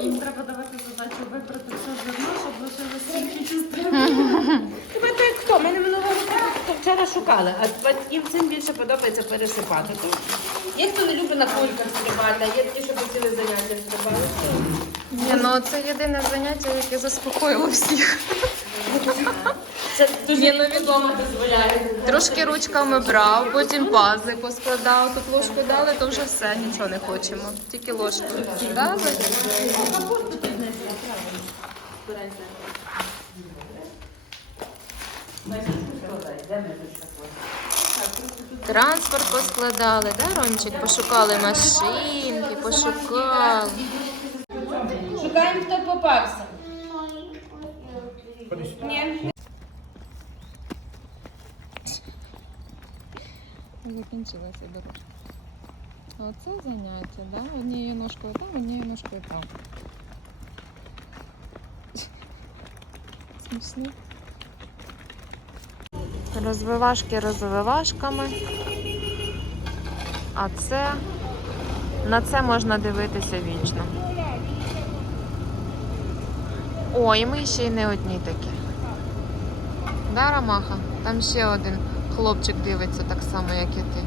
Їм треба давати задачу вибрати все зерно, щоб лишилося тільки частина. Тебе то як хто? Ми не минулого року вчора шукали, а батьків цим більше подобається пересипати. То Є хто не любить на кульках стрибати, а є ті, що хотіли заняття стрибали. Ні, ну це єдине заняття, яке заспокоїло всіх. Це дуже відомо дозволяє. Трошки ручками брав, потім пазли поскладав, тут ложку дали, то вже все, нічого не хочемо. Тільки ложку дали. Транспорт поскладали, да, Рончик? Пошукали машинки, пошукали. Шукаємо, хто попався. Ні. Закінчилася дорожка. Оце заняття, да? Однією ножкою там, однією ножкою там. Смішно. Розвивашки розвивашками. А це на це можна дивитися вічно. О, і ми ще й не одні такі. Да, Ромаха? Там ще один хлопчик дивиться так само, як і ти.